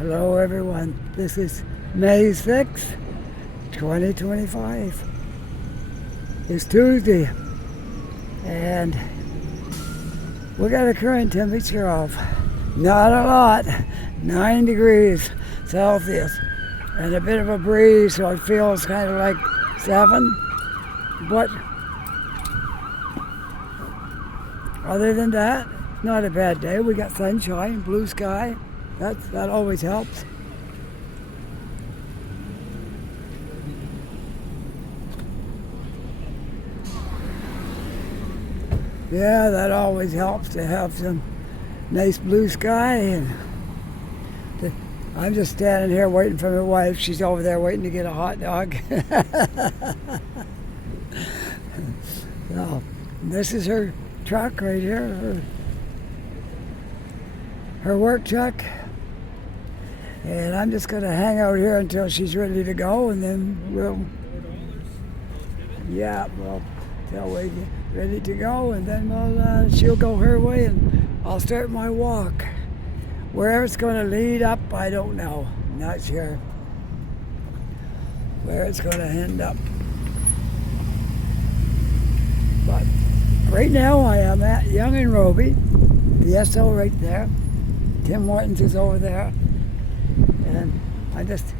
Hello everyone, this is May 6th, 2025. It's Tuesday and we got a current temperature of not a lot, 9 degrees Celsius, and a bit of a breeze, so it feels kind of like 7, but other than that, not a bad day. We got sunshine, blue sky. That always helps. Yeah, that always helps to have some nice blue sky. And I'm just standing here waiting for my wife. She's over there waiting to get a hot dog. So, this is her truck right here, her work truck. And I'm just going to hang out here until she's ready to go, and then we'll till we get ready to go, and then she'll go her way, and I'll start my walk. Where it's going to lead up, I don't know. Not sure where it's going to end up. But right now I am at Yonge and Robie, the Esso right there. Tim Hortons is over there. And I'm just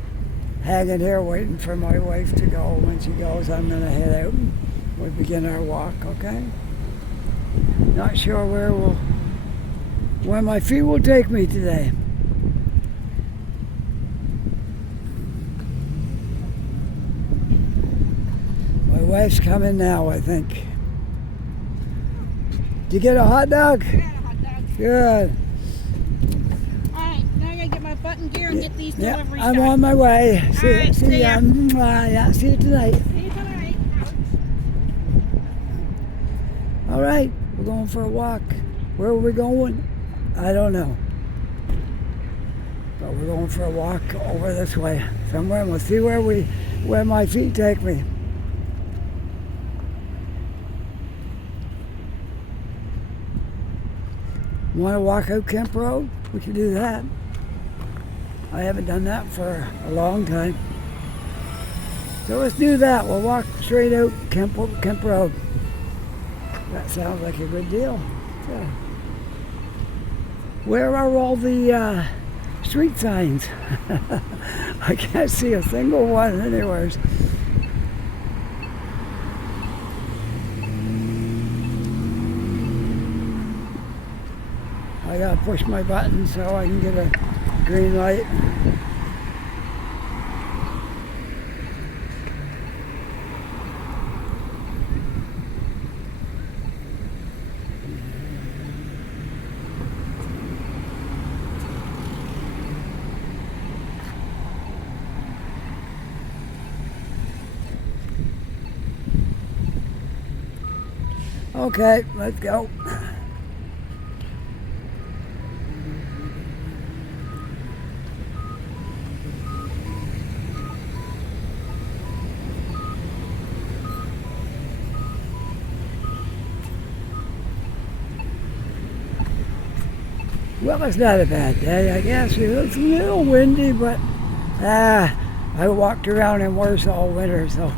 hanging here waiting for my wife to go. When she goes, I'm going to head out and we'll begin our walk, okay? Not sure where my feet will take me today. My wife's coming now, I think. Did you get a hot dog? I got a hot dog. Good. Button gear and get these deliveries I'm done. on my way. See right, you tonight. See you tonight. All right, we're going for a walk. Where are we going? I don't know. But we're going for a walk over this way somewhere, and we'll see where my feet take me. Want to walk out Kemp Road? We can do that. I haven't done that for a long time. So let's do that. We'll walk straight out Kemp Road. That sounds like a good deal. So, where are all the street signs? I can't see a single one anywhere. I gotta push my button so I can get a green light. Okay, let's go. Well, it's not a bad day, I guess. It's a little windy, but I walked around in worse all winter, so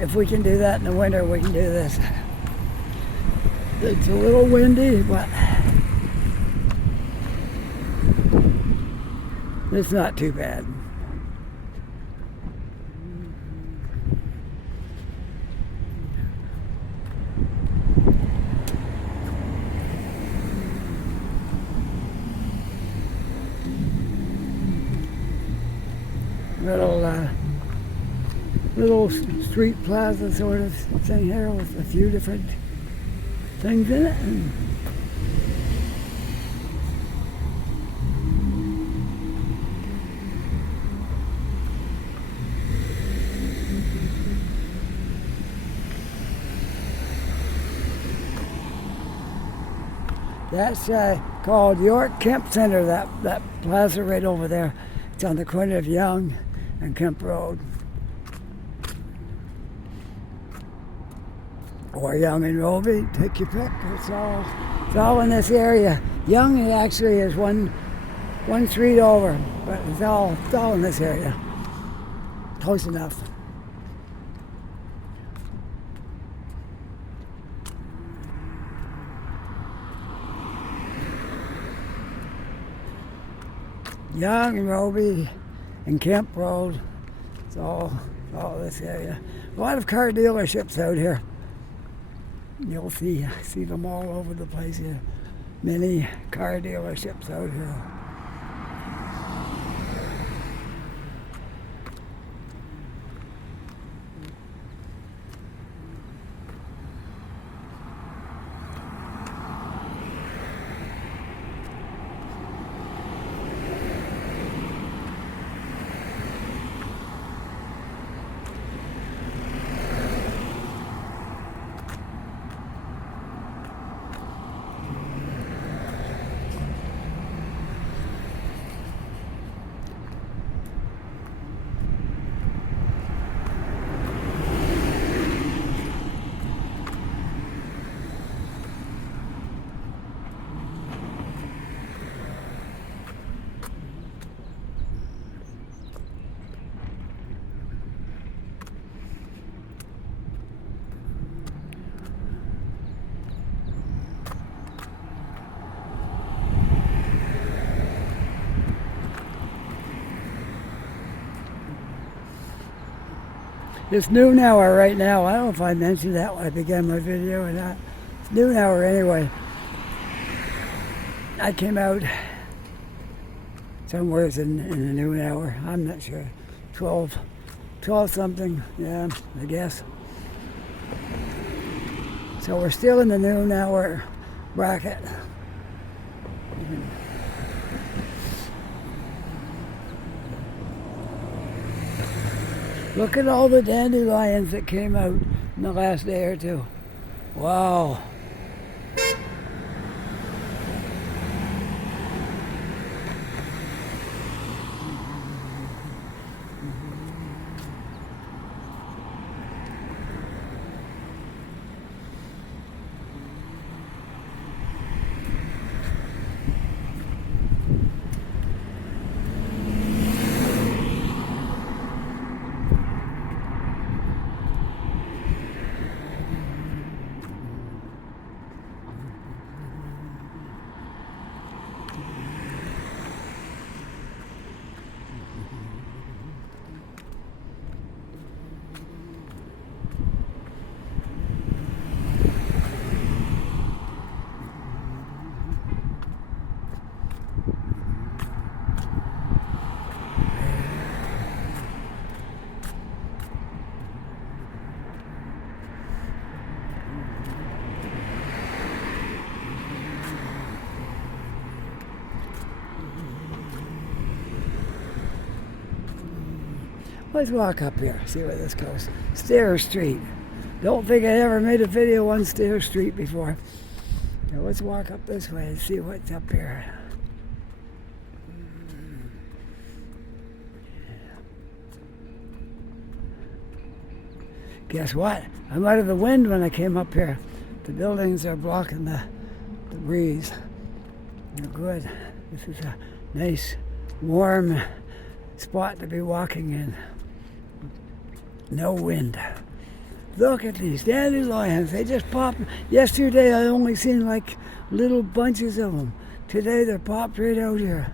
if we can do that in the winter, we can do this. It's a little windy, but it's not too bad. Little street plaza sort of thing here with a few different things in it. And that's called York Kemp Center, that plaza right over there. It's on the corner of Yonge and Kemp Road. Or Yonge and Robie, take your pick. It's all in this area. Yonge actually is one one street over, but it's all in this area. Close enough. Young and Roby and Kemp Road. It's all this area. A lot of car dealerships out here. You'll see them all over the place here. Many car dealerships out here. It's noon hour right now. I don't know if I mentioned that when I began my video or not. It's noon hour anyway. I came out somewhere in the noon hour. I'm not sure. 12 something, yeah, I guess. So we're still in the noon hour bracket. Look at all the dandelions that came out in the last day or two. Wow. Let's walk up here, see where this goes. Stair Street. Don't think I ever made a video on Stair Street before. Now let's walk up this way and see what's up here. Guess what? I'm out of the wind when I came up here. The buildings are blocking the breeze. They're good. This is a nice, warm spot to be walking in. No wind. Look at these dandelions. They just popped. Yesterday I only seen like little bunches of them. Today they're popped right out here.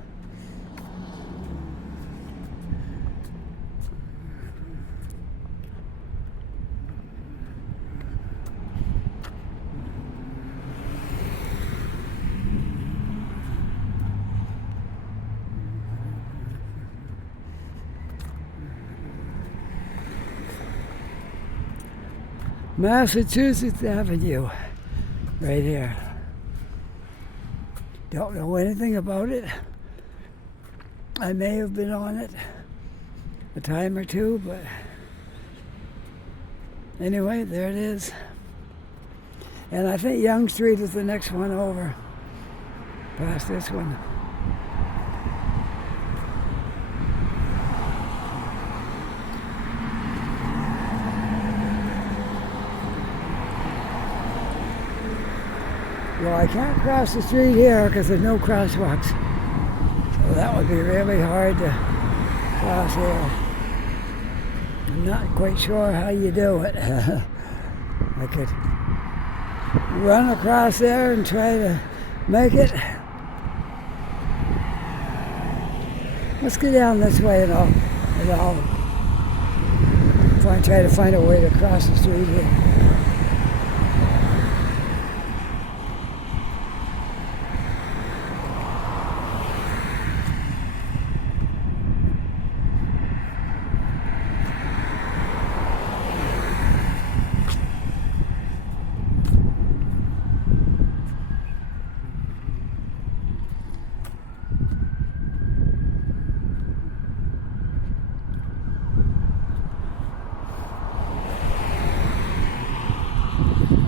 Massachusetts Avenue, right here. Don't know anything about it. I may have been on it a time or two, but anyway, there it is. And I think Young Street is the next one over, past this one. Well, I can't cross the street here because there's no crosswalks. So So that would be really hard to cross here. I'm not quite sure how you do it. I could run across there and try to make it. Let's go down this way and I'll try to find a way to cross the street here.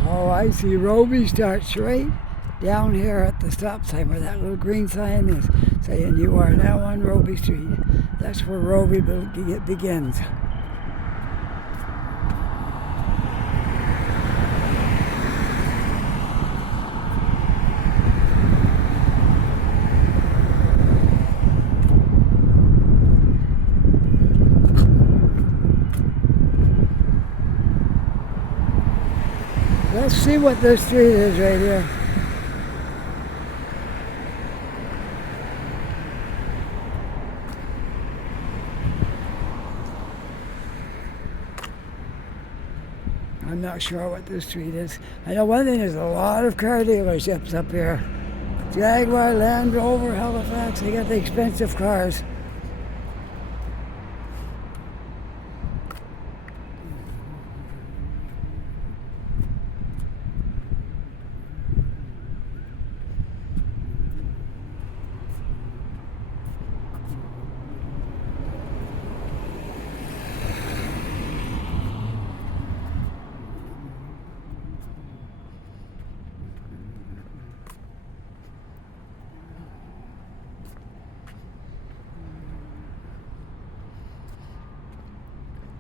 Oh, I see Roby starts right down here at the stop sign where that little green sign is saying you are now on Roby Street. That's where Roby begins. Let's see what this street is right here. I'm not sure what this street is. I know one thing, there's a lot of car dealerships up here. Jaguar, Land Rover, Halifax, they got the expensive cars.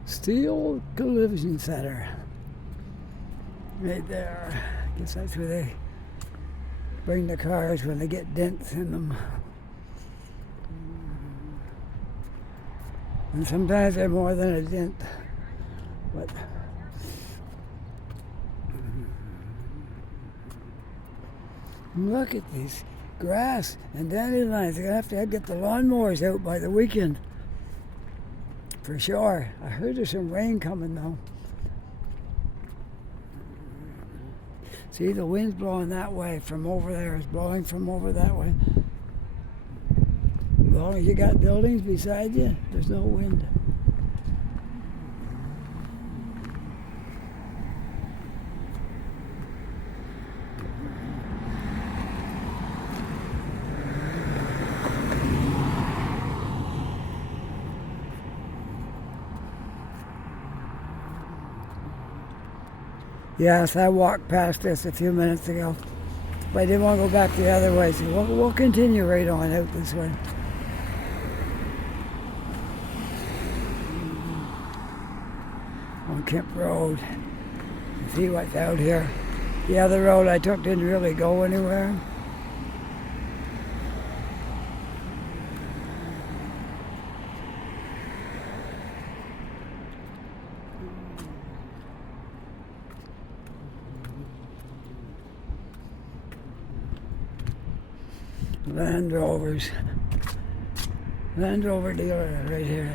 Steel Collision Center. Right there. I guess that's where they bring the cars when they get dents in them. And sometimes they're more than a dent. But look at these grass and dandelions. They're going to have to get the lawnmowers out by the weekend. For sure. I heard there's some rain coming though. See, the wind's blowing that way from over there. It's blowing from over that way. As long as you got buildings beside you, there's no wind. Yes, I walked past this a few minutes ago, but I didn't want to go back the other way, so we'll continue right on out this way. On Kemp Road. See what's out here. The other road I took didn't really go anywhere. Land Rovers. Land Rover dealer right here.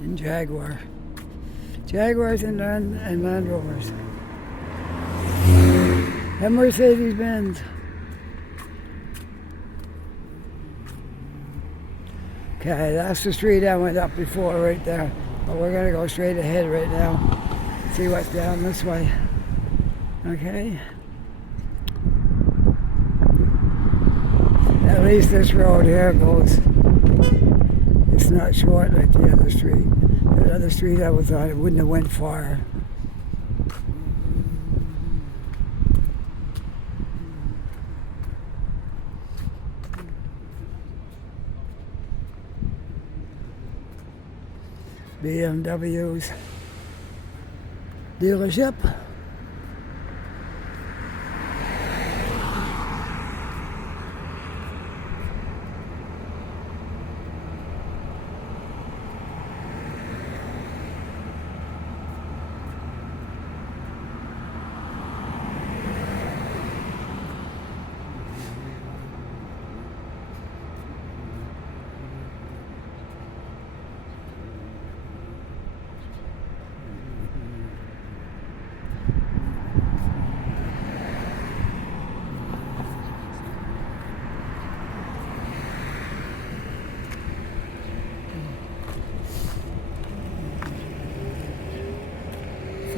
And Jaguar. Jaguars and Land Rovers. And Mercedes-Benz. Okay, that's the street I went up before right there. But we're going to go straight ahead right now. See what's down this way. Okay. At least this road here goes, it's not short like the other street. The other street I thought it wouldn't have went far. BMW's dealership.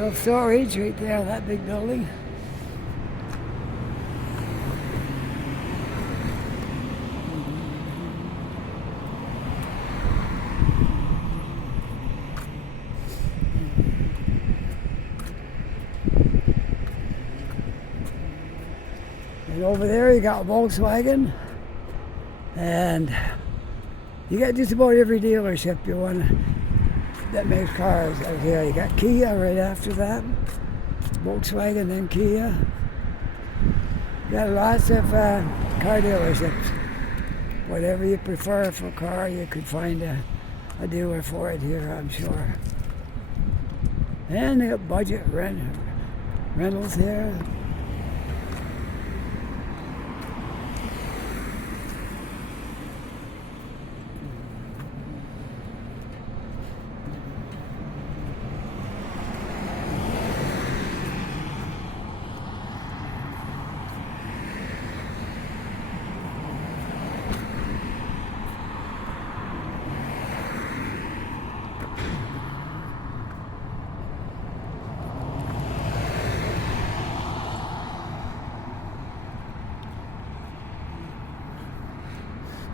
Self-storage right there, that big building. And over there you got Volkswagen, and you got just about every dealership you want that makes cars out here. You got Kia right after that, Volkswagen, then Kia. You got lots of car dealerships. Whatever you prefer for a car, you could find a dealer for it here, I'm sure. And they got budget rentals here.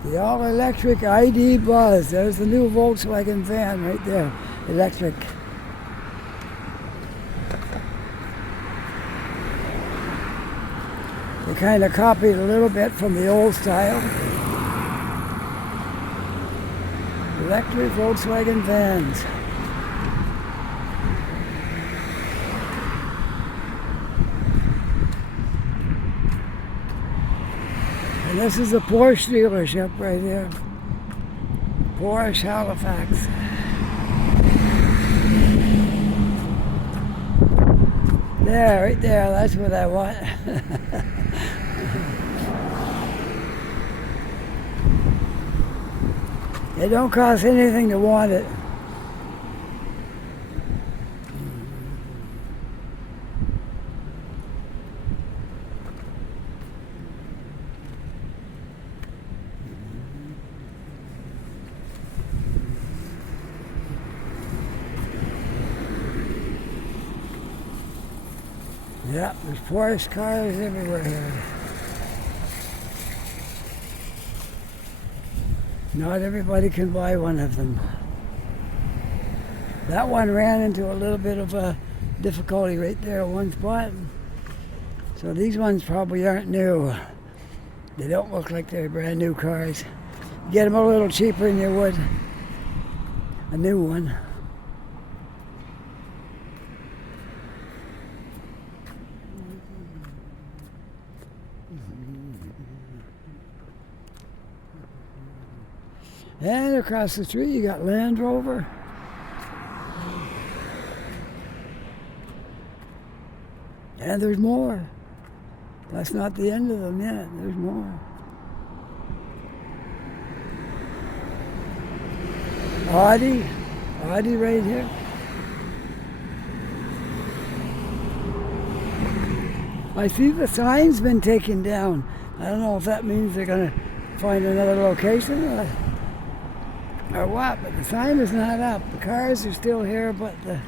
The all-electric ID Buzz. There's the new Volkswagen van right there, electric. They kind of copied a little bit from the old style. Electric Volkswagen vans. And this is a Porsche dealership right here. Porsche Halifax. There, right there, that's what I want. It don't cost anything to want it. Yeah, there's Porsche cars everywhere here. Not everybody can buy one of them. That one ran into a little bit of a difficulty right there at one spot. So these ones probably aren't new. They don't look like they're brand new cars. You get them a little cheaper than you would a new one. And across the street you got Land Rover. And there's more. That's not the end of them yet. There's more. Audi right here. I see the sign's been taken down. I don't know if that means they're going to find another location or what, but the sign is not up. The cars are still here, but the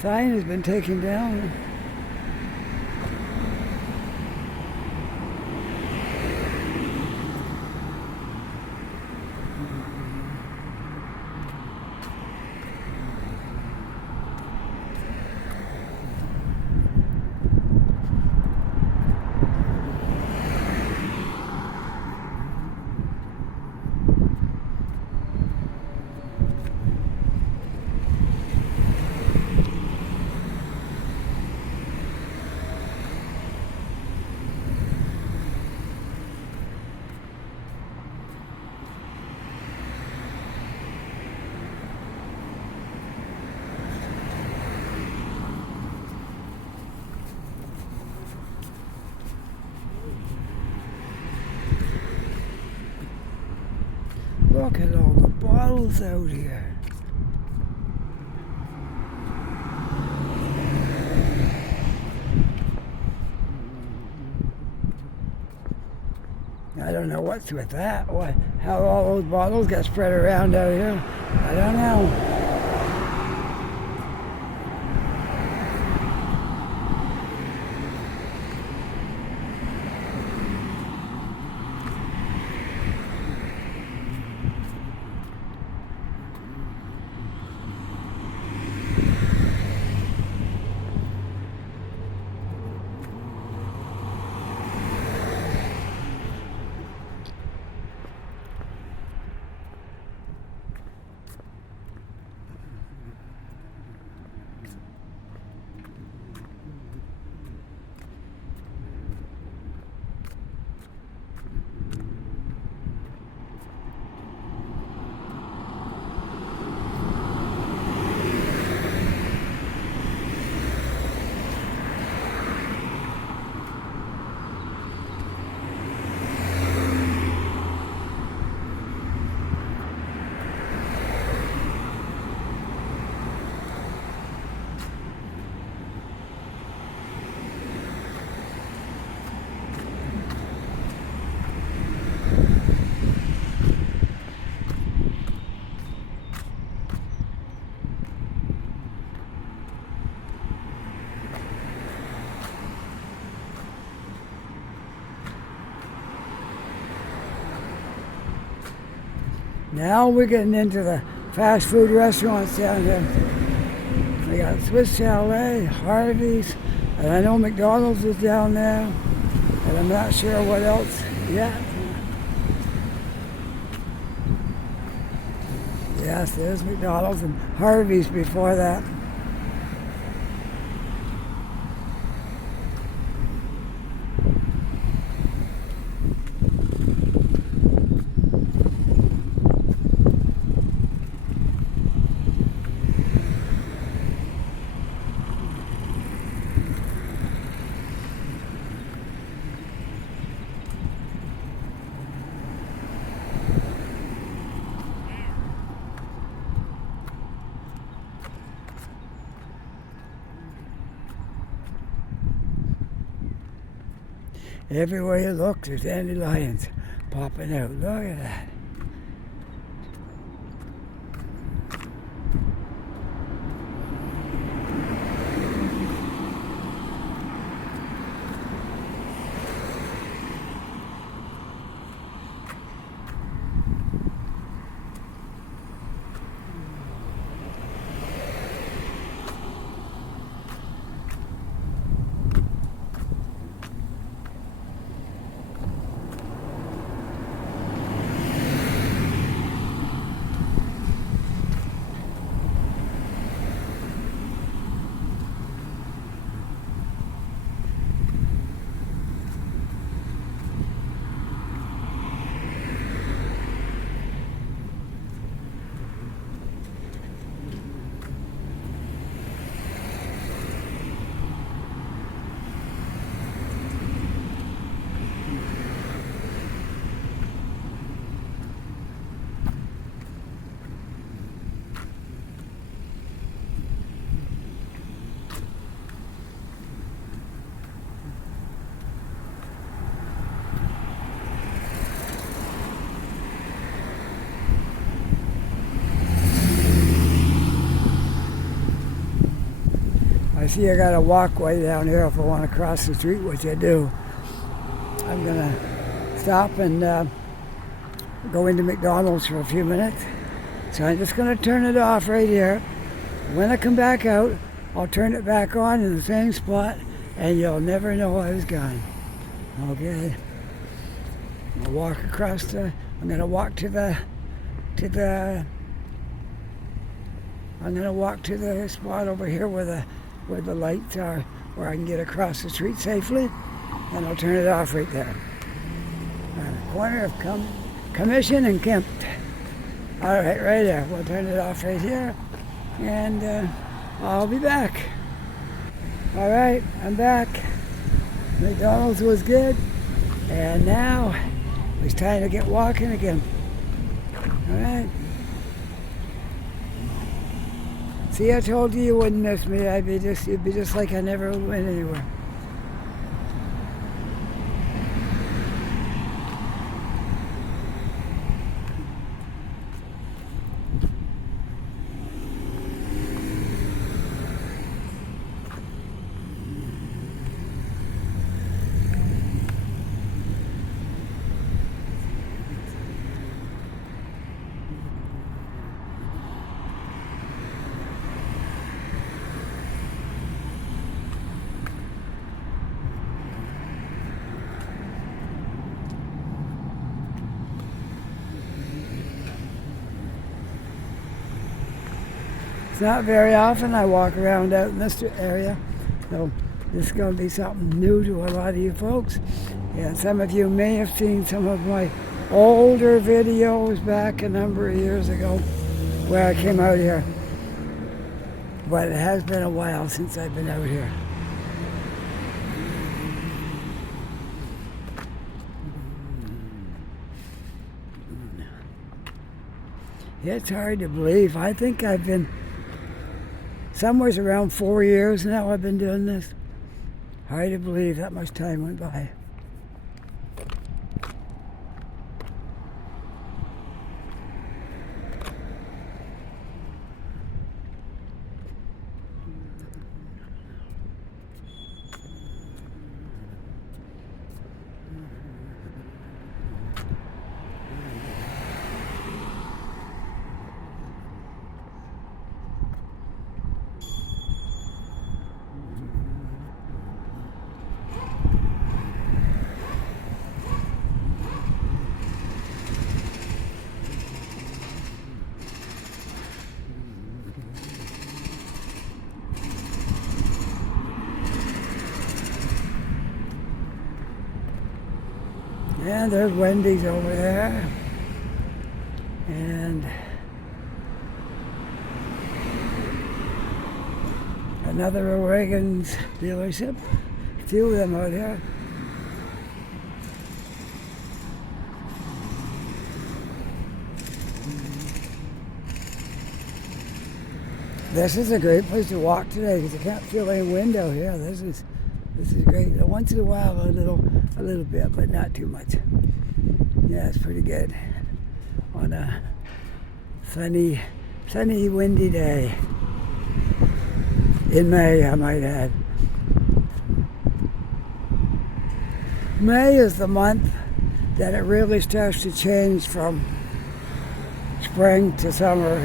sign has been taken down. Look at all the bottles out here. I don't know what's with that. How all those bottles got spread around out here. I don't know. Now we're getting into the fast food restaurants down here. We got Swiss Chalet, Harvey's, and I know McDonald's is down there, and I'm not sure what else yet. Yes, there's McDonald's and Harvey's before that. Everywhere you look, there's dandelions popping out. Look at that. I see I got a walkway down here if I want to cross the street, which I do. I'm going to stop and go into McDonald's for a few minutes. So I'm just going to turn it off right here. When I come back out, I'll turn it back on in the same spot, and you'll never know I was gone. Okay. I'll walk across the. I'm going to walk to the. I'm going to walk to the spot over here where the lights are, where I can get across the street safely, and I'll turn it off right there. On the corner of Commission and Kemp. All right, right there. We'll turn it off right here, and I'll be back. All right, I'm back. McDonald's was good, and now it's time to get walking again. All right. See, I told you wouldn't miss me. You'd be just like I never went anywhere. It's not very often I walk around out in this area, so this is going to be something new to a lot of you folks. And some of you may have seen some of my older videos back a number of years ago where I came out here. But it has been a while since I've been out here. It's hard to believe. I think I've been somewhere around 4 years now I've been doing this. Hard to believe that much time went by. And there's Wendy's over there. And another O'Regan's dealership. A few of them out here. This is a great place to walk today because I can't feel any wind out here. This is great. Once in a while a little bit, but not too much. Yeah, it's pretty good on a sunny, windy day in May, I might add. May is the month that it really starts to change from spring to summer.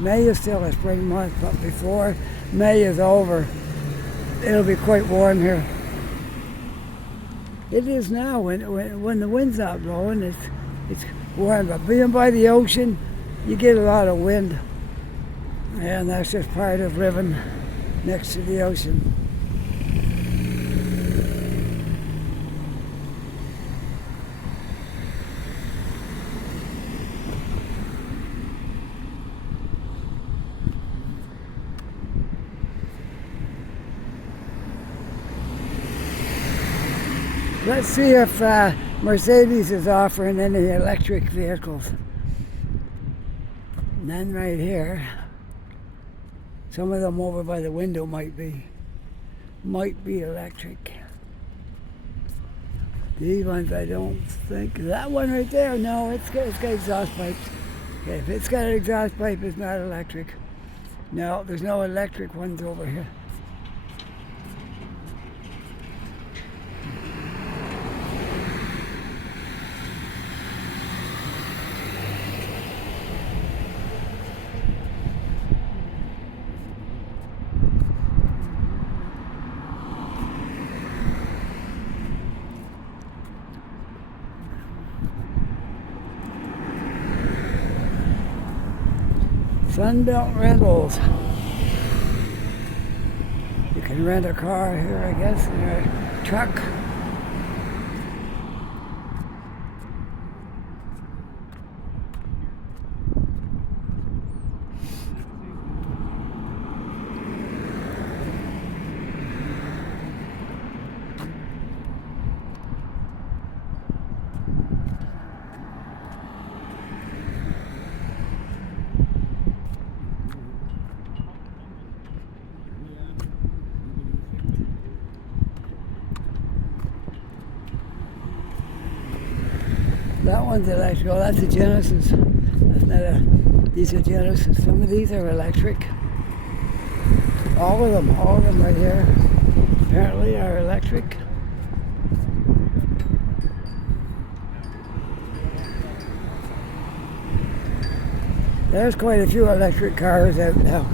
May is still a spring month, but before May is over, it'll be quite warm here. It is now when the wind's not blowing, it's warm. But being by the ocean, you get a lot of wind, and that's just part of living next to the ocean. Let's see if Mercedes is offering any electric vehicles. None right here. Some of them over by the window might be electric. These ones I don't think. That one right there, no, it's got exhaust pipes. Okay, if it's got an exhaust pipe, it's not electric. No, there's no electric ones over here. Sunbelt Rentals. You can rent a car here, I guess, or a truck. That one's electric. Oh, that's a Genesis. That's not a. These are Genesis. Some of these are electric. All of them right here apparently are electric. There's quite a few electric cars out now.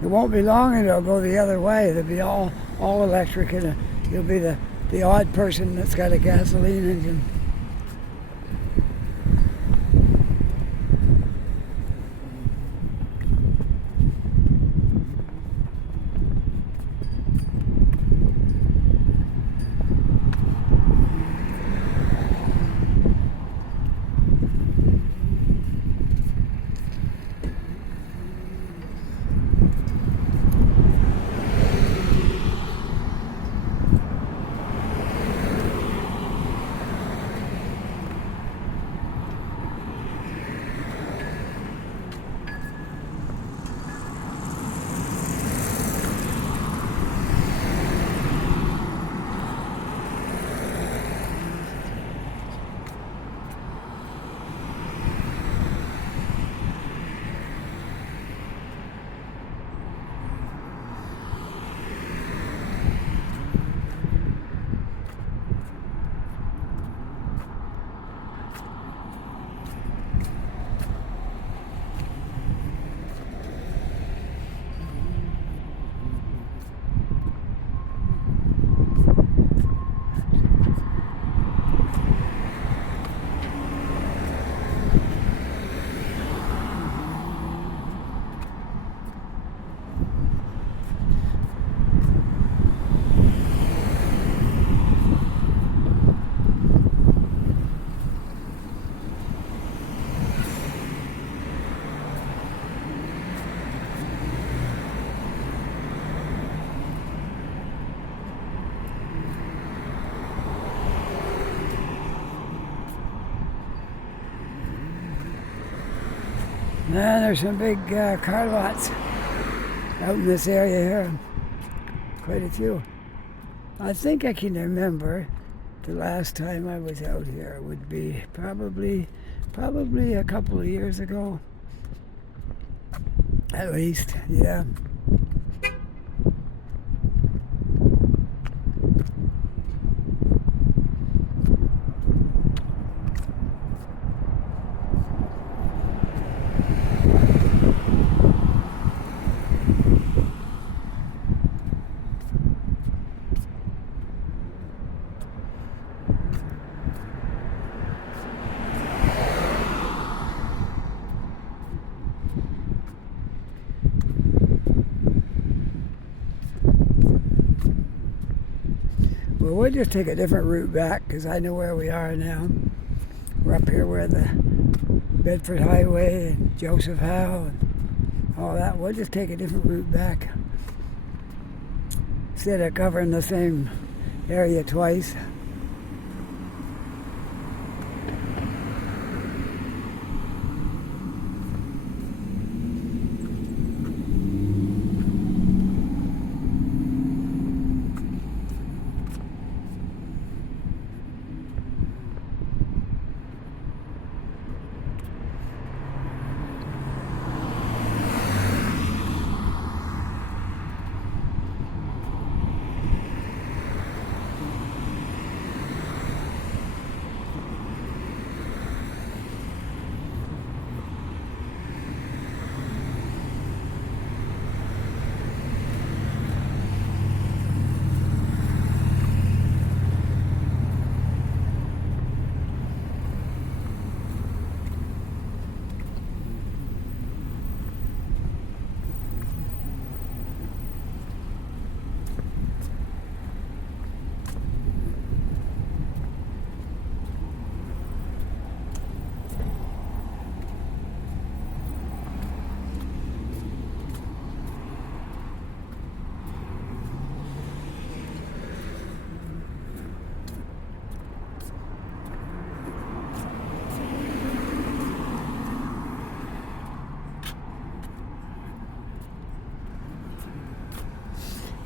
It won't be long and it'll go the other way. It'll be all electric, and you'll be the odd person that's got a gasoline engine. Man, there's some big car lots out in this area here. Quite a few. I think I can remember the last time I was out here would be probably a couple of years ago. At least, yeah. Well, we'll just take a different route back because I know where we are now. We're up here where the Bedford Highway and Joseph Howe and all that. We'll just take a different route back instead of covering the same area twice.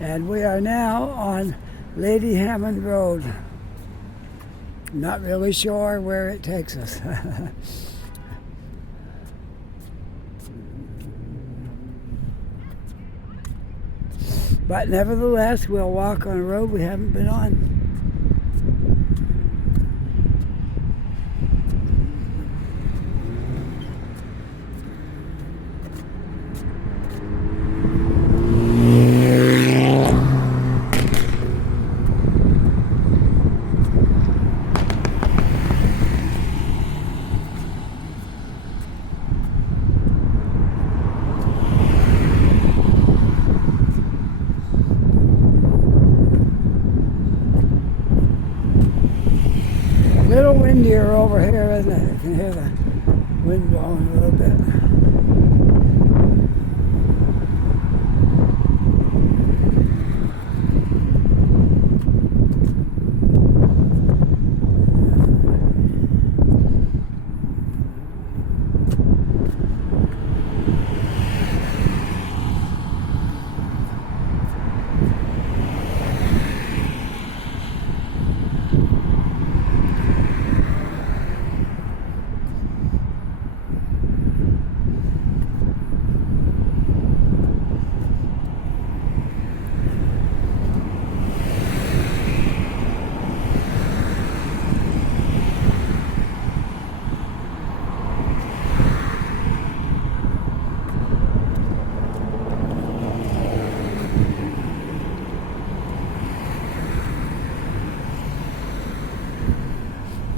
And we are now on Lady Hammond Road. Not really sure where it takes us. But nevertheless, we'll walk on a road we haven't been on. A little windier over here, isn't it? You can hear the wind blowing a little bit.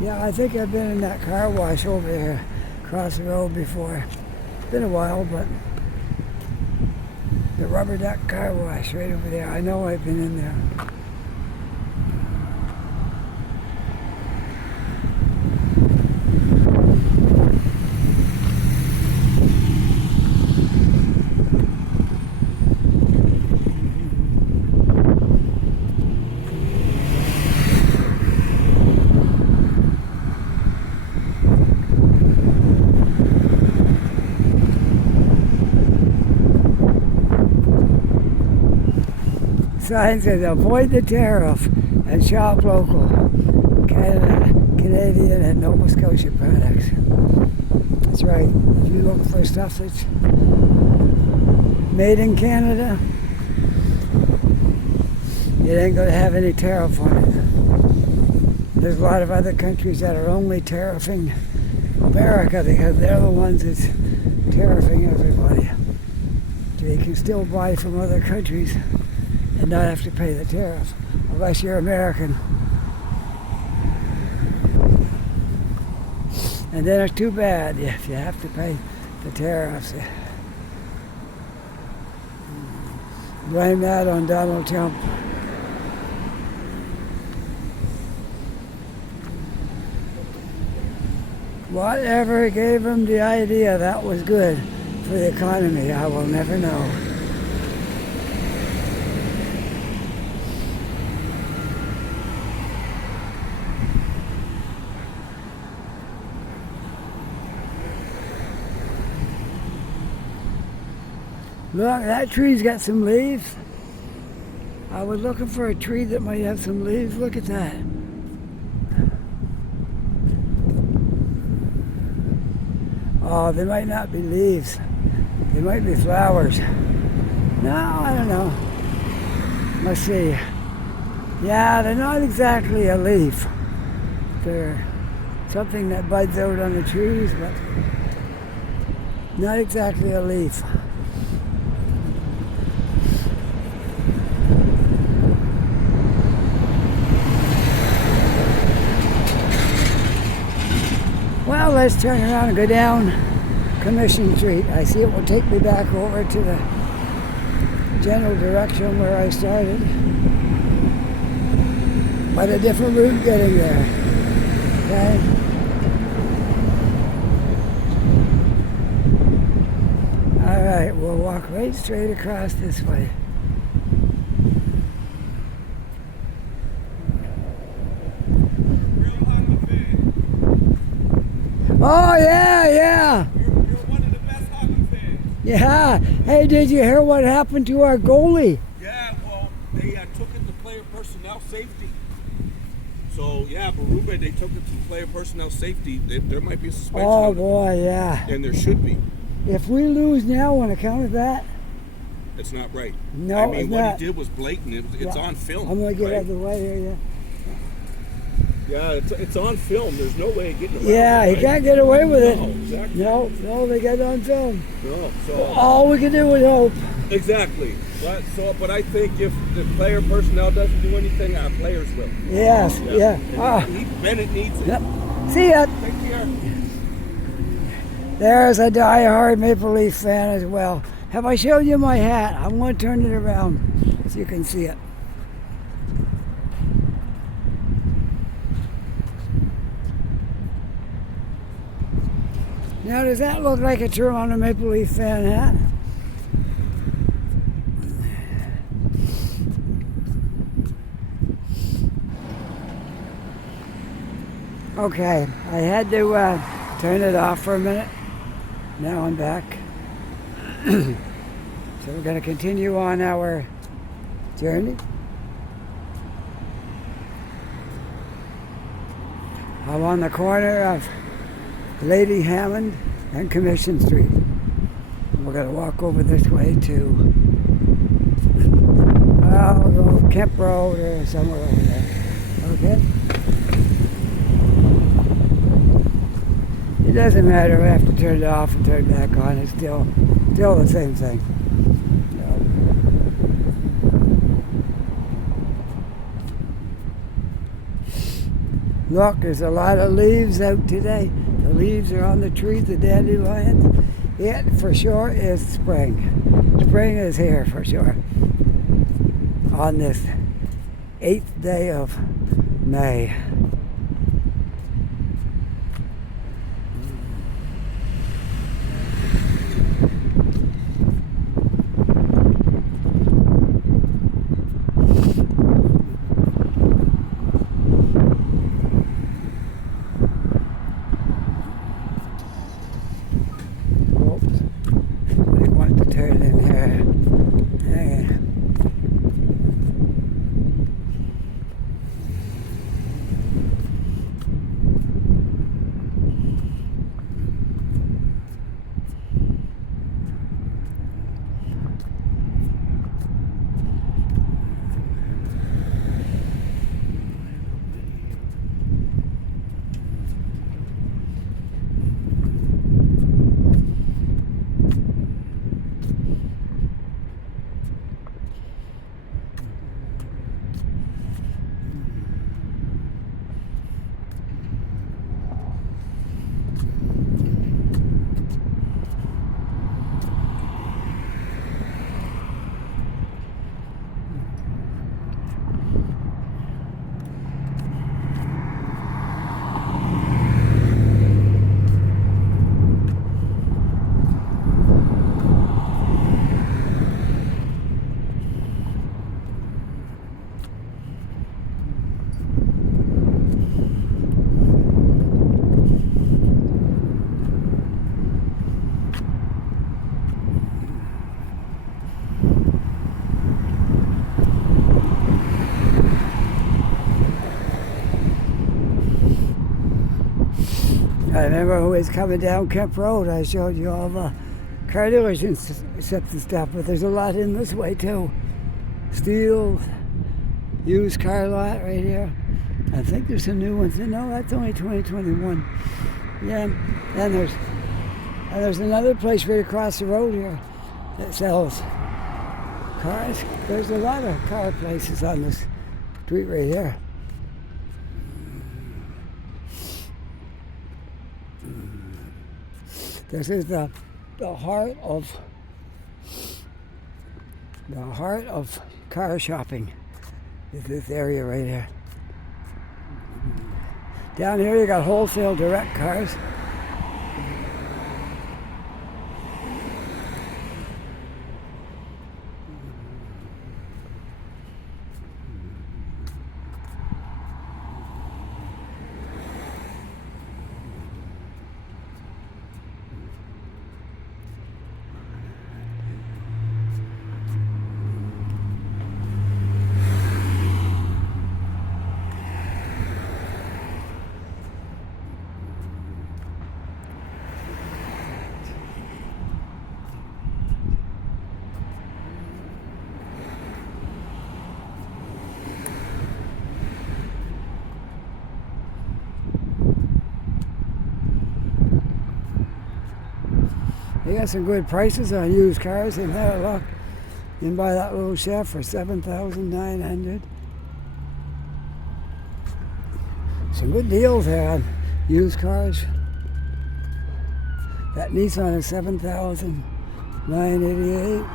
Yeah, I think I've been in that car wash over here across the road before. It's been a while, but the Rubber Duck car wash right over there. I know I've been in there. sign says avoid the tariff and shop local. Canada, Canadian and Nova Scotia products. That's right. If you look for stuff that's made in Canada, it ain't going to have any tariff on it. There's a lot of other countries that are only tariffing America because they're the ones that's tariffing everybody. So you can still buy from other countries and not have to pay the tariff unless you're American. And then it's too bad if you have to pay the tariffs. Blame that on Donald Trump. Whatever gave him the idea that was good for the economy, I will never know. Look, that tree's got some leaves. I was looking for a tree that might have some leaves. Look at that. Oh, they might not be leaves. They might be flowers. No, I don't know. Let's see. Yeah, they're not exactly a leaf. They're something that buds out on the trees, but not exactly a leaf. Well, let's turn around and go down Commission Street. I see it will take me back over to the general direction where I started. But a different route getting there. Okay? Alright, we'll walk right straight across this way. Oh, yeah. You're one of the best hockey fans. Yeah. Hey, did you hear what happened to our goalie? Yeah, well, they took it to player personnel safety. So, yeah, Berube, they took it to player personnel safety. There might be a suspension. Oh, on it. boy, yeah. And there should be. If we lose now on account of that, It's not right. No, I mean, it's what not. he did was blatant. It's Yeah. on film. I'm going to get right? out of the way here, yeah. Yeah, it's on film. There's no way of getting around Yeah, it, he right? can't get away with it. No, exactly. No, they got it on film. No, so All we can do is hope. exactly. But I think if the player personnel doesn't do anything, our players will. Yes, yeah. And Ah, Bennett needs it. yep. See ya. Take care. There's a die-hard Maple Leaf fan as well. Have I showed you my hat? I'm going to turn it around so you can see it. Now, does that look like a Toronto Maple Leaf fan hat? Okay, I had to turn it off for a minute. Now I'm back. So we're going to continue on our journey. I'm on the corner of Lady Hammond and Commission Street. We're going to walk over this way to Kemp Road or somewhere over there. Okay? It doesn't matter. I have to turn it off and turn it back on. It's still the same thing. Look, there's a lot of leaves out today. The leaves are on the trees, the dandelions. It for sure is spring. Spring is here for sure. On this 8th day of May. I remember when we was coming down Kemp Road, I showed you all the car dealerships and stuff, but there's a lot in this way too. Steel, used car lot right here. I think there's some new ones. No, that's only 2021. Yeah, and there's another place right across the road here that sells cars. There's a lot of car places on this street right here. This is the heart of car shopping. Is this area right here. Down here you got wholesale direct cars. They got some good prices on used cars in there. Look, you can buy that little Chef for $7,900. Some good deals there on used cars. That Nissan is $7,988.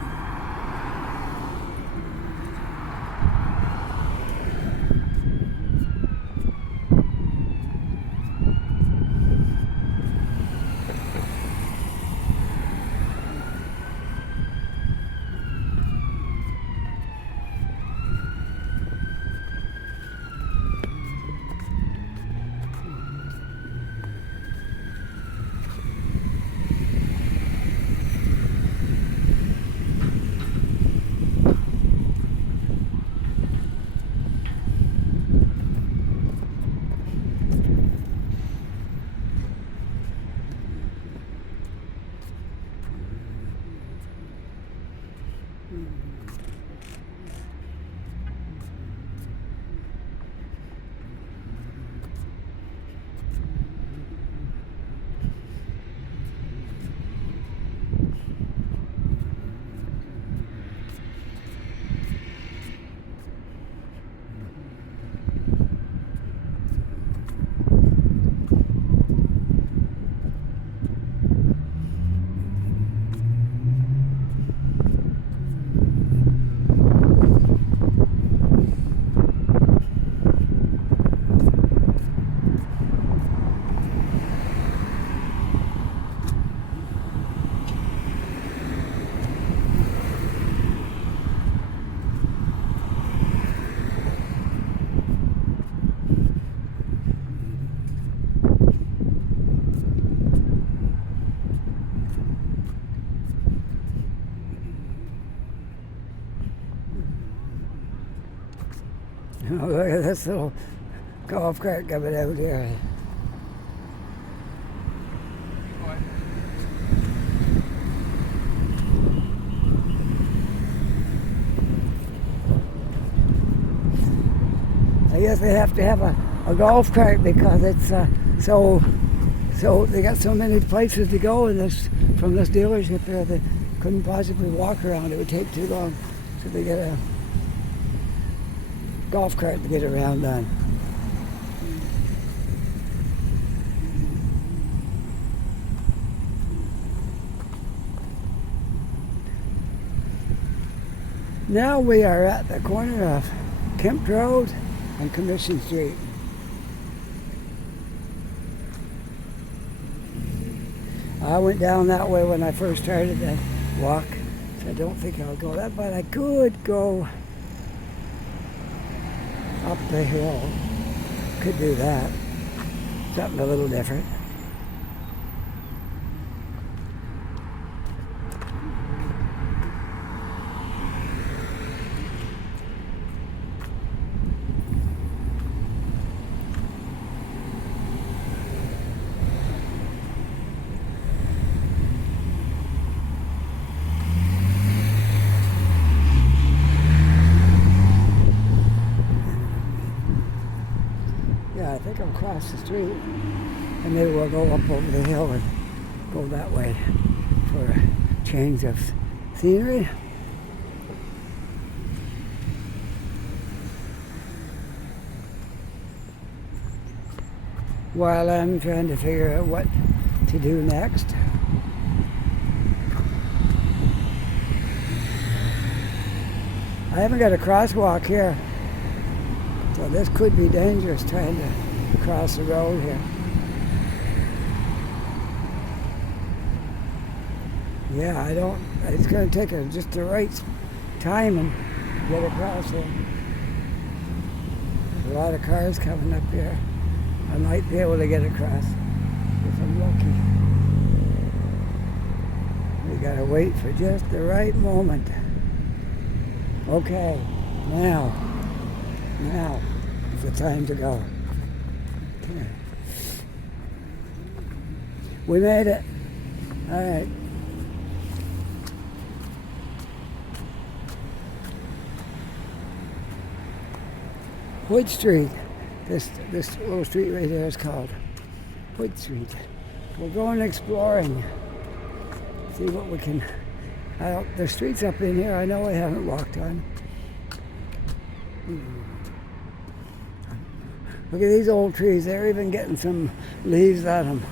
Oh, look at this little golf cart coming out here. I guess they have to have a golf cart because it's so they got so many places to go in this from this dealership there. They couldn't possibly walk around. It would take too long. So they get a golf cart to get around on. Now we are at the corner of Kemp Road and Commission Street. I went down that way when I first started to walk, so I don't think I'll go that, but I could go up the hill. Could do that. Something a little different. across the street, and maybe we'll go up over the hill and go that way for a change of scenery. While I'm trying to figure out what to do next. I haven't got a crosswalk here, so this could be dangerous trying to cross the road here. Yeah, it's going to take just the right time and get across here. There's a lot of cars coming up here. I might be able to get across if I'm lucky. We gotta wait for just the right moment. Okay, now is the time to go. Okay. We made it. All right. Hood Street. This little street right here is called Hood Street. We're going exploring. See what we can. There's streets up in here I know I haven't walked on. Look at these old trees. They're even getting some leaves on them.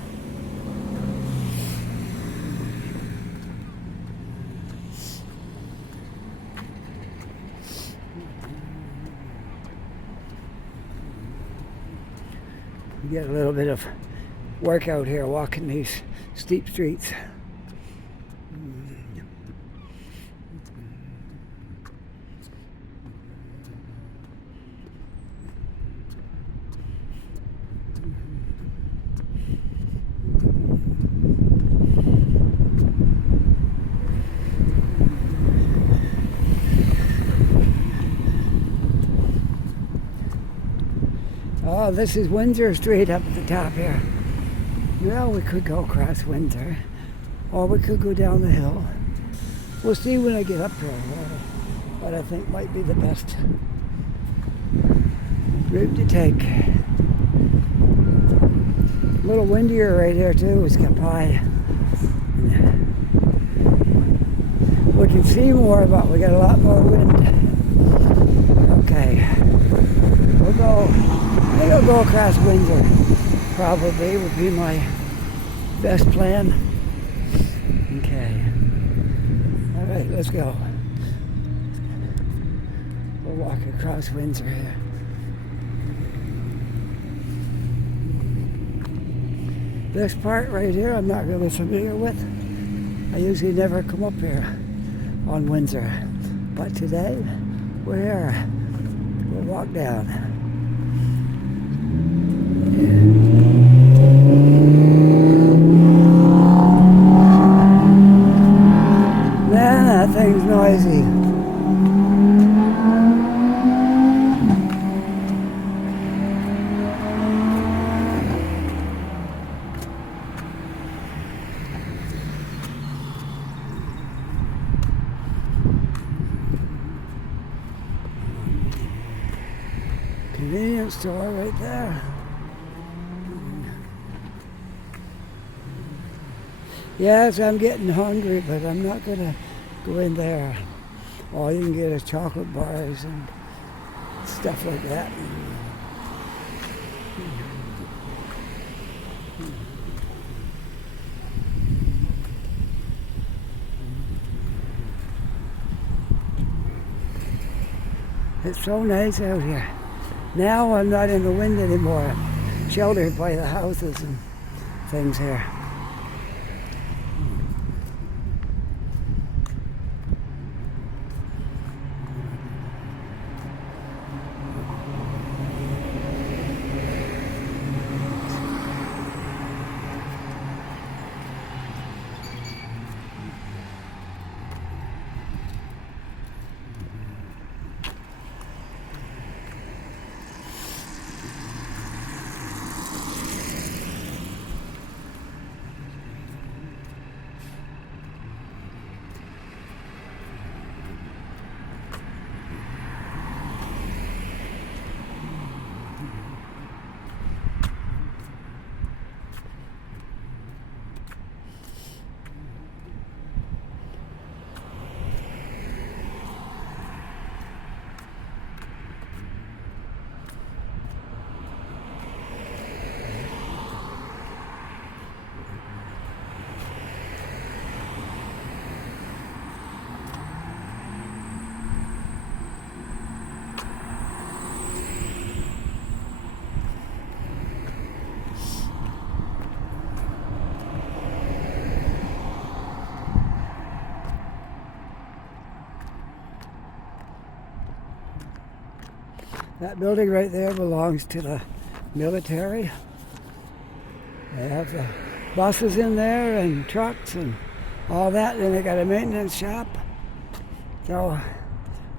You get a little bit of workout here walking these steep streets. Oh, this is Windsor Street up at the top here. Well, we could go across Windsor, or we could go down the hill. We'll see when I get up there what I think might be the best route to take. A little windier right here too. It's got high. We can see more, but we got a lot more wind. Okay, we'll go. I think I'll go across Windsor. Probably would be my best plan. Okay. All right, let's go. We'll walk across Windsor here. This part right here I'm not really familiar with. I usually never come up here on Windsor. But today, we're here. We'll walk down. Man, that thing's noisy. Convenience store right there. Yes, I'm getting hungry, but I'm not going to go in there. All you can get is chocolate bars and stuff like that. It's so nice out here. Now I'm not in the wind anymore. I'm sheltered by the houses and things here. That building right there belongs to the military. They have the buses in there and trucks and all that. And they got a maintenance shop. So,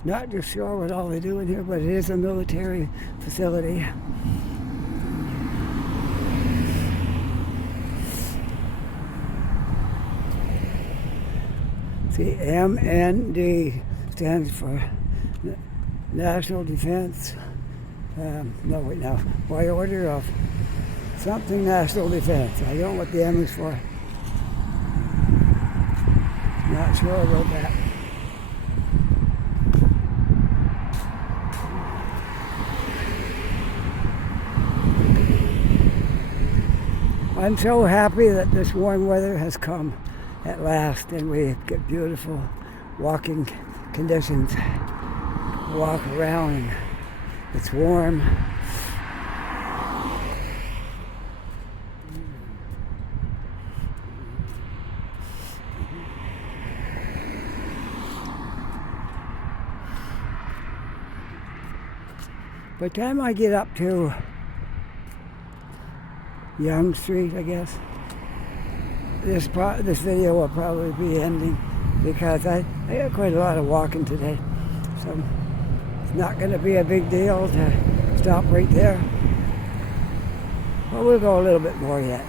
not just sure what all they do in here, but it is a military facility. See, MND stands for National Defense. No, wait now. By order of something National Defense. I don't know what the M is for. Not sure about that. I'm so happy that this warm weather has come at last and we get beautiful walking conditions. Walk around and it's warm. By the time I get up to Yonge Street, I guess, this video will probably be ending because I got quite a lot of walking today. So it's not going to be a big deal to stop right there. But we'll go a little bit more yet.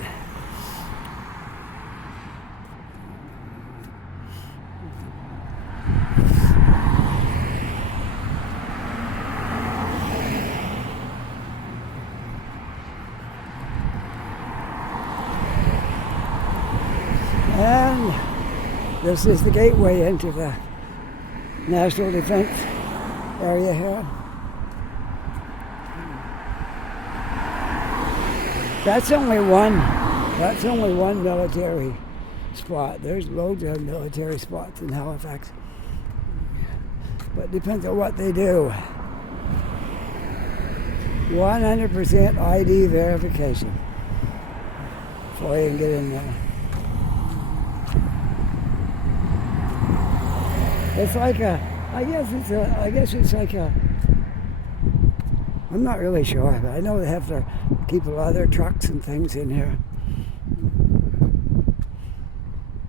And this is the gateway into the National Defense area here. That's only one military spot. There's loads of military spots in Halifax. But it depends on what they do. 100% ID verification before you can get in there. It's like I guess it's like I'm not really sure, but I know they have to keep a lot of their trucks and things in here.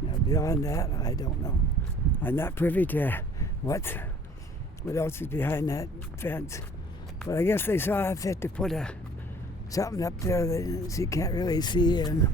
Now, beyond that, I don't know. I'm not privy to what else is behind that fence. But I guess they saw fit to put something up there that you can't really see in.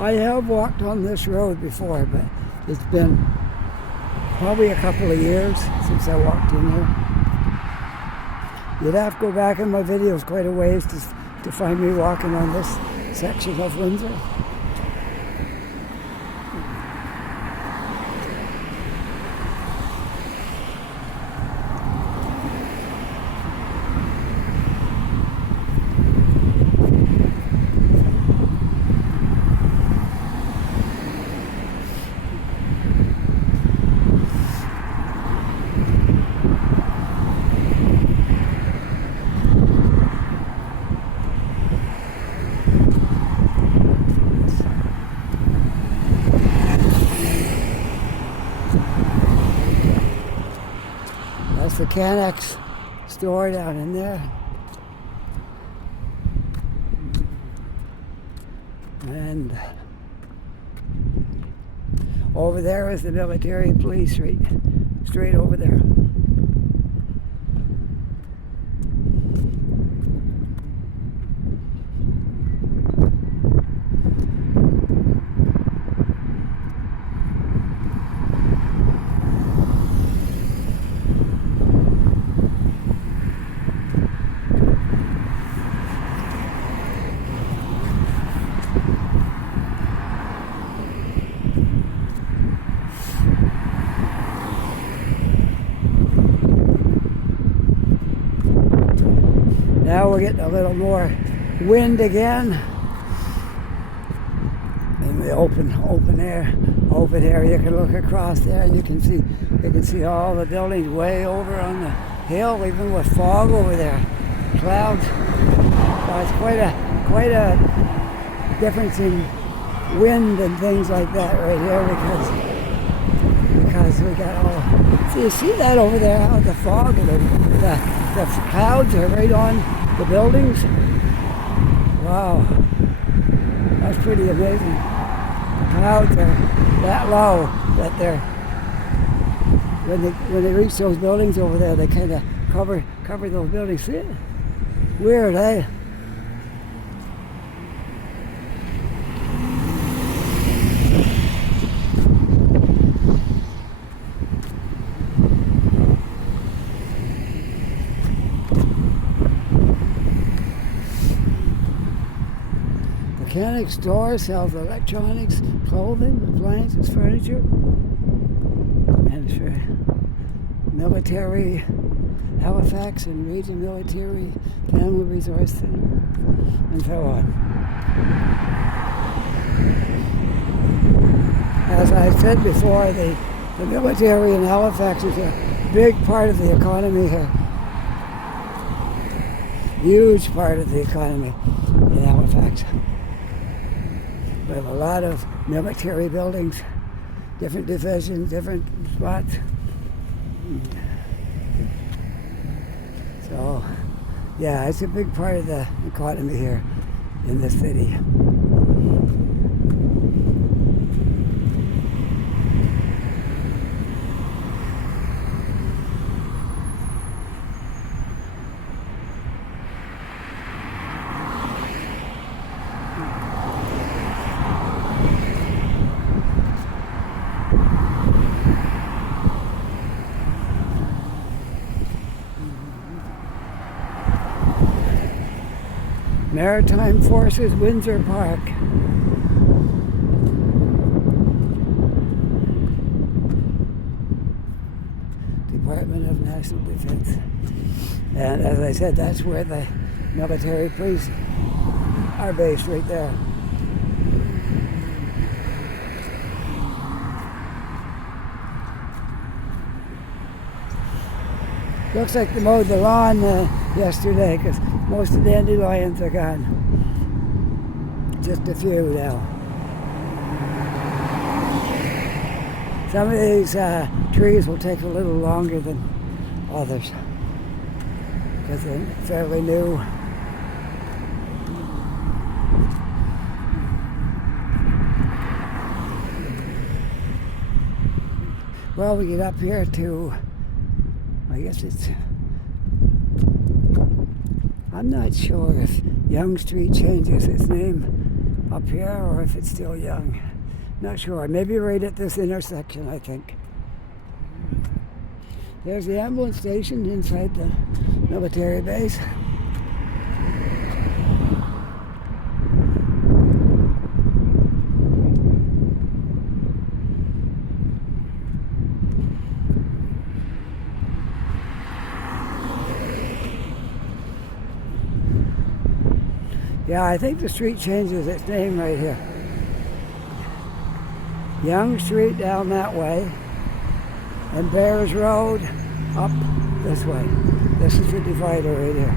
I have walked on this road before, but it's been probably a couple of years since I walked in here. You'd have to go back in my videos quite a ways to find me walking on this section of Windsor. The Canex store down in there. And over there is the military police straight over there. Now we're getting a little more wind again. And the open air. You can look across there and you can see all the buildings way over on the hill, even with fog over there, clouds. So it's quite a difference in wind and things like that right here because we got all. So you see that over there, how the fog and the clouds are right on the buildings. Wow, that's pretty amazing. The clouds are that low that they're when they reach those buildings over there, they kind of cover those buildings. See it? Weird, eh? Mechanic store sells electronics, clothing, appliances, furniture, and for military, Halifax and Region Military, Family Resource Center, and so on. As I said before, the military in Halifax is a big part of the economy here. Huge part of the economy in Halifax. We have a lot of military buildings, different divisions, different spots. So, yeah, it's a big part of the economy here in the city. Maritime Forces, Windsor Park. Department of National Defense. And as I said, that's where the military police are based, right there. Looks like they mowed the lawn yesterday because most of the dandelions are gone. Just a few now. Some of these trees will take a little longer than others because they're fairly new. Well, we get up here to, I guess I'm not sure if Yonge Street changes its name up here or if it's still Yonge. Not sure. Maybe right at this intersection, I think. There's the ambulance station inside the military base. Yeah, I think the street changes its name right here. Yonge Street down that way, and Bears Road up this way. This is the divider right here.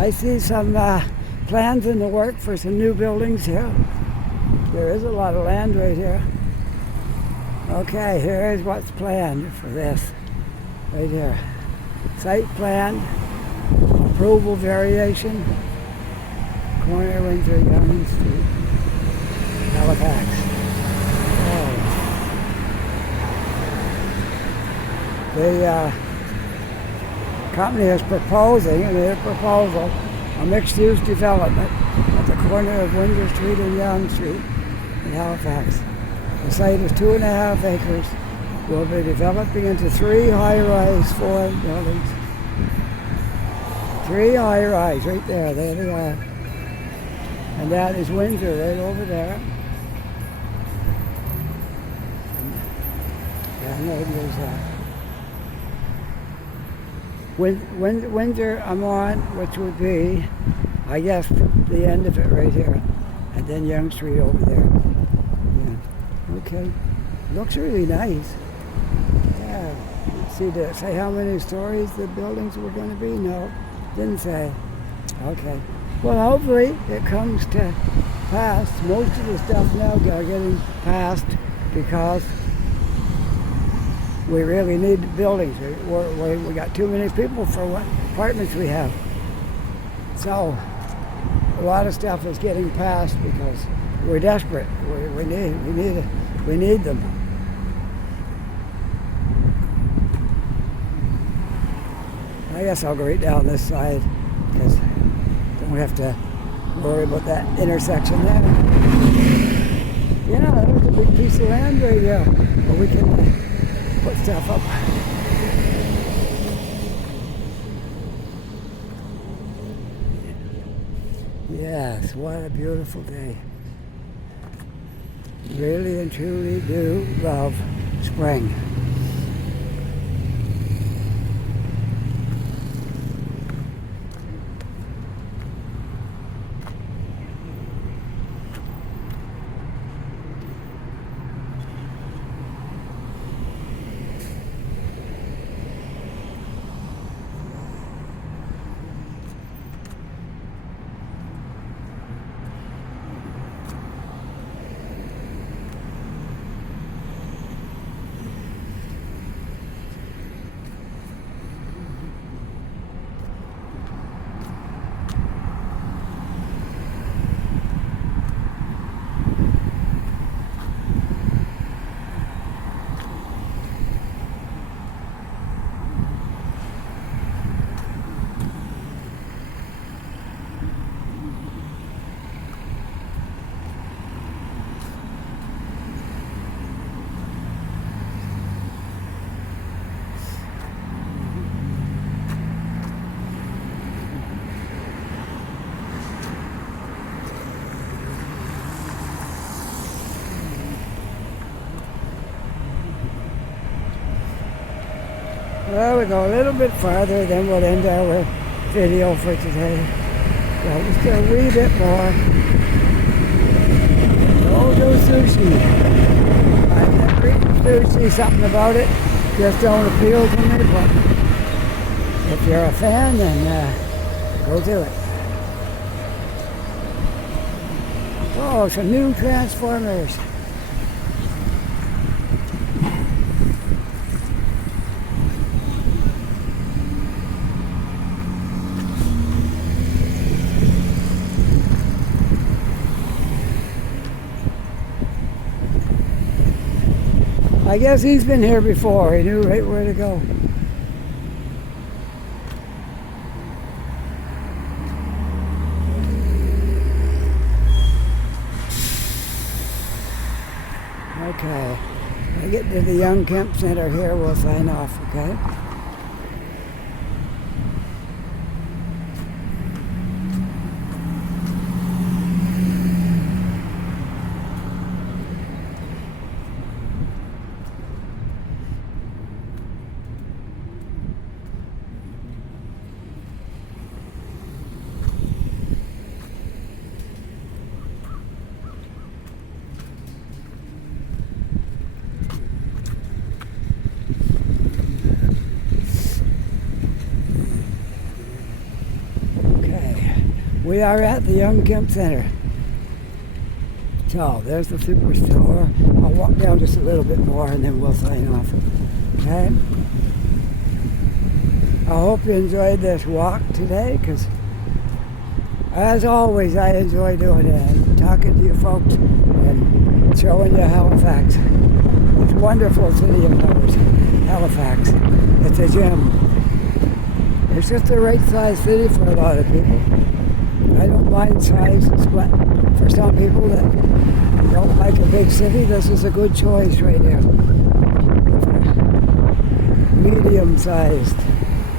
I see some plans in the work for some new buildings here. There is a lot of land right here. Okay, here is what's planned for this. Right here. Site plan, approval variation, corner Windsor Young Street, Halifax. Oh. The company is proposing, in their proposal, a mixed-use development at the corner of Windsor Street and Young Street in Halifax. The site is 2.5 acres. Will be developing into 3 high-rise forward buildings. 3 high-rise right there. There they are. And that is Windsor right over there. Yeah, I know there's that. Windsor I'm on, which would be, I guess, the end of it right here. And then Young Street over there. Yeah. Okay. Looks really nice. Yeah. See, did it say how many stories the buildings were going to be? No. Didn't say. Okay. Well, hopefully it comes to pass. Most of the stuff now are getting passed because we really need buildings. We got too many people for what apartments we have. So a lot of stuff is getting passed because we're desperate. We need them. I guess I'll go right down this side because don't have to worry about that intersection there. Yeah, there's a big piece of land right there. But we can put stuff up. Yes, what a beautiful day. Really and truly do love spring. Well, we go a little bit farther, then we'll end our video for today. Well, just a wee bit more. Dodo Sushi. I've never eaten sushi, something about it just don't appeal to me, but if you're a fan, then go do it. Oh, some new Transformers. I guess he's been here before. He knew right where to go. Okay. When I get to the Young Kemp Center here, we'll sign off, okay? We are at the Young Kemp Center. So there's the superstore. I'll walk down just a little bit more and then we'll sign off. Okay? I hope you enjoyed this walk today, because as always I enjoy doing it and talking to you folks and showing you Halifax. It's a wonderful city of ours, Halifax. It's a gem. It's just the right size city for a lot of people. I don't mind size, but for some people that don't like a big city, this is a good choice right here. Medium-sized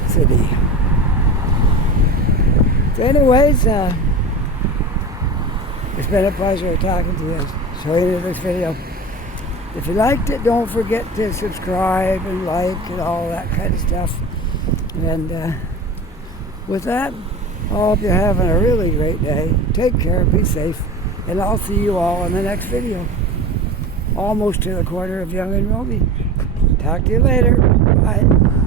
city. So anyways, it's been a pleasure talking to you, showing you this video. If you liked it, don't forget to subscribe and like and all that kind of stuff. And with that, I hope you're having a really great day. Take care, be safe, and I'll see you all in the next video. Almost to the corner of Young and Roby. Talk to you later. Bye.